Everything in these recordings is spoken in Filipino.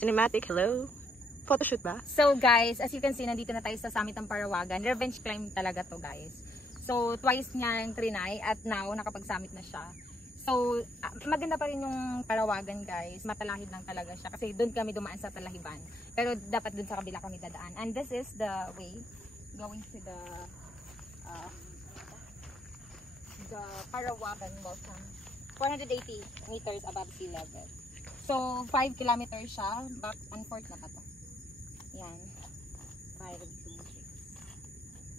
Cinematic, hello. Photoshoot ba? So guys, as you can see, nandito na tayo sa summit ng Parawagan. Revenge climb talaga to guys. So twice niya yung trinay at now nakapag-summit na siya. So maganda pa rin yung Parawagan guys. Matalahib lang talaga siya kasi doon kami dumaan sa Talahiban. Pero dapat doon sa kabila kami dadaan. And this is the way going to the Parawagan volcano. 480 meters above sea level. So 5 kilometers siya. Back and forth na pa to. Yan. 5, 2,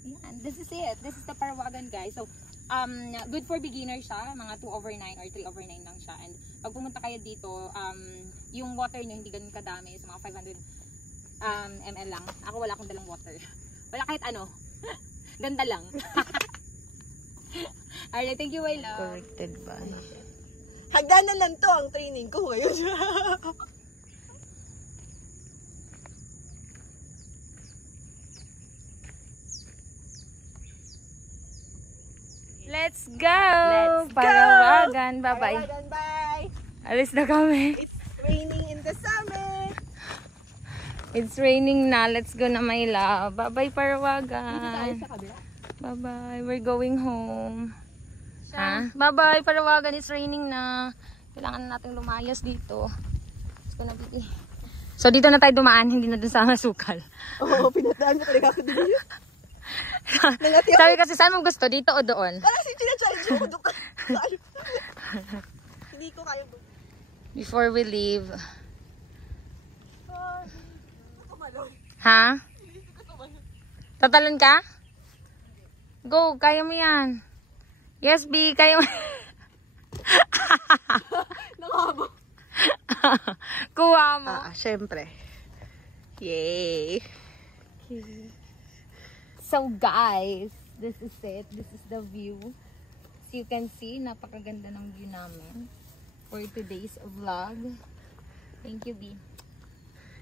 6. Yan. This is it. This is the Parawagan guys. So, good for beginner siya. Mga 2/9 or 3/9 lang siya. And pag pumunta kayo dito, yung water nyo hindi ganun kadami. So, mga 500 ml lang. Ako wala akong dalang water. Wala kahit ano. Ganda lang. Alright, thank you, Wayla. Corrected ba? Hagdanan lang to ang training ko ngayon. Let's go! Parawagan, bye-bye. Parawagan, bye! Alis na kami. It's raining in the summit! It's raining na. Let's go na, my love. Bye-bye, Parawagan. Sa kabila. Bye-bye. We're going home. Ha? Bye-bye, Parawagan. It's raining na. Kailangan natin lumayas dito. Let's go na, baby. So, dito na tayo dumaan. Hindi na dun sa masukal. Oo, pinataan mo talaga ako dito. Sabi kasi, saan mo gusto? Dito o doon? Parang sinachallenge ko doon. Hindi ko kaya doon. Before we leave. Ha? Tatalon ka? Go, kaya mo yan. Yes, B, kaya mo. Nakahaba. Kuha mo. Syempre. Yay! So guys, this is it. This is the view. So you can see, napakaganda ng view namin for today's vlog. Thank you, B.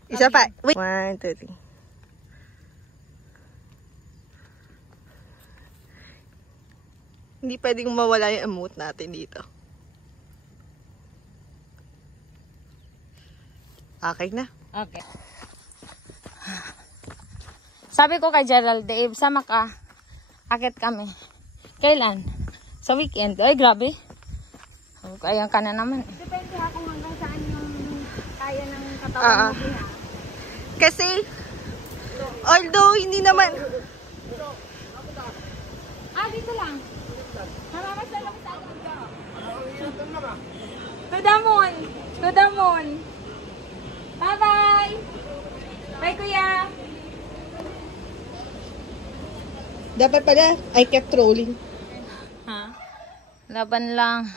Isa pa. Wait. 1, 2, 3. Hindi pwedeng mawala yung emote natin dito. Okay na. Okay. Sabi ko kay Gerald, Dave, sama ka. Akit kami. Kailan? Sa weekend. Ay, grabe. Ayan ka na naman. Depende ha kung hanggang saan yung kaya ng katawan mo. Kasi, although hindi naman... Dito lang. Namamasal lang sa atin ka. Kudamon. Kudamon. Bye-bye. Bye, kuya. Dapat pala, I kept trolling. Ha? Laban lang.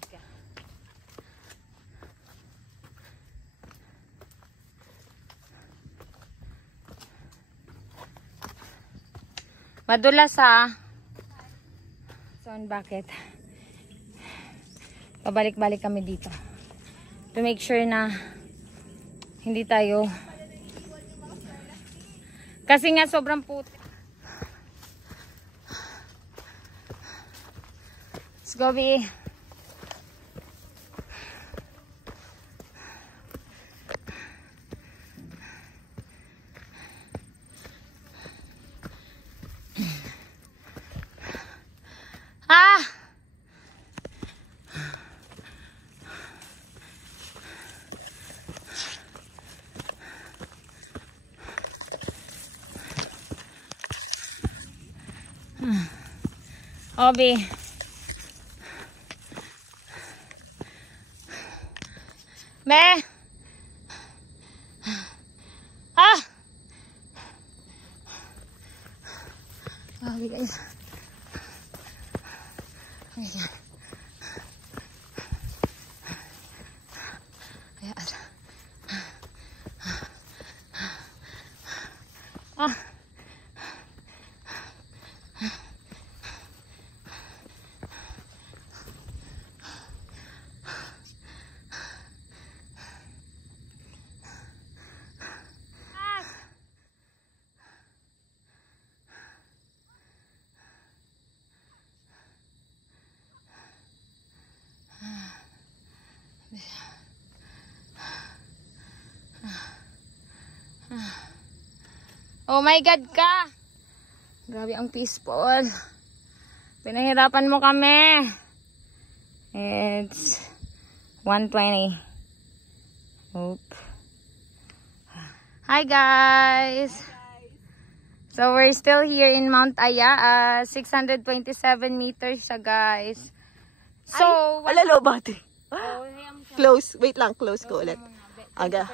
Okay. Madulas ha. So, bakit? Pabalik-balik kami dito. To make sure na hindi tayo kasi nga sobrang puti. Let's go, B. Obi. Me. Obi guys. Ayan. Ayan. Oh my God ka! Grabe ang peaceful. Pinahirapan mo kami. It's 1:20. Oop. Hi guys! So we're still here in Mount Aya. 627 meters siya guys. So, Low battery. Close. Wait lang, close ko ulit. Aga.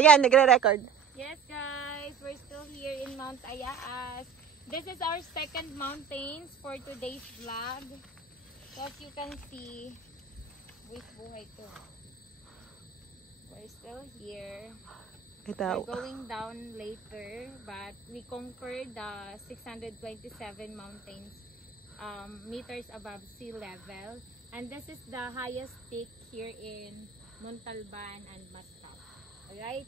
Yan, nagre-record. Yes guys, we're still here in Mount Ayaas. This is our second mountains for today's vlog. So as you can see, buhay to. We're still here. We're going down later, but we conquered the 627 mountains meters above sea level. And this is the highest peak here in Montalban and Mascap. Alright?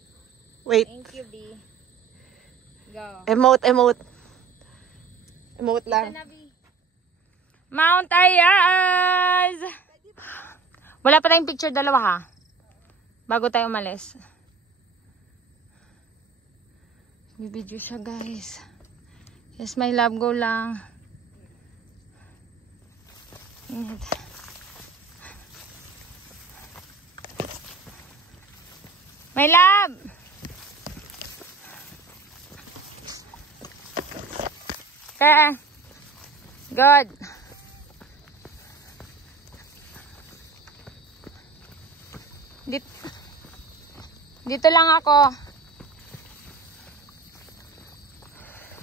Wait. Thank you, B. Go. Emote lang. Mount Ayaz! Wala pa tayong picture dalawa ha? Bago tayo umalis. Bibidyo siya guys. Yes, my love, go lang. Ingat. My love! Okay. Good. Dito lang ako.